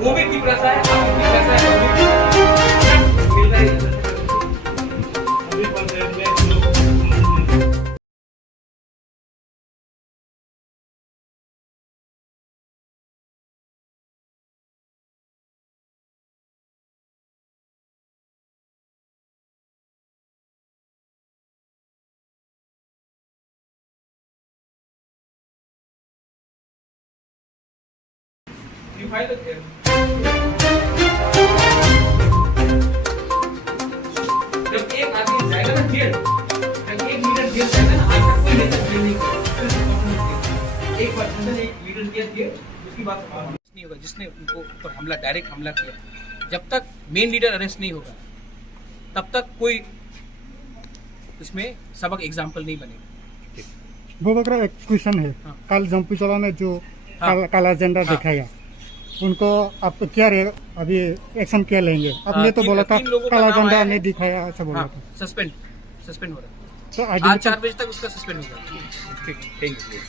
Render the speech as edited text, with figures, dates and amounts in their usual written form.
वो भी टिप्रा सा है, आप भी टिप्रा सा है, मिल रहा है। You find it there. जब एक आदमी जाएगा ना जेल, जब 1 मीटर जेल जाएगा ना, आज तक कोई नेता जेल नहीं गया। एक बार अंदर 1 मीटर जेल दिए, उसकी बात नहीं होगा। जिसने उनको ऊपर हमला, डायरेक्ट हमला किया, जब तक मेन लीडर अरेस्ट नहीं होगा, तब तक कोई इसमें सबक एग्जाम्पल नहीं बनेगा। वो बकरा एक क्वेश्चन है, कल जम्पीचोला ने जो काला झंडा दिखाया, उनको आप क्या अभी एक्शन क्या लेंगे? आपने तो बोला था काला झंडा नहीं दिखाया, ऐसा बोला था। सस्पेंड हो रहा है, तो आज 4 बजे तक उसका सस्पेंड हो गया। ठीक, थैंक यू।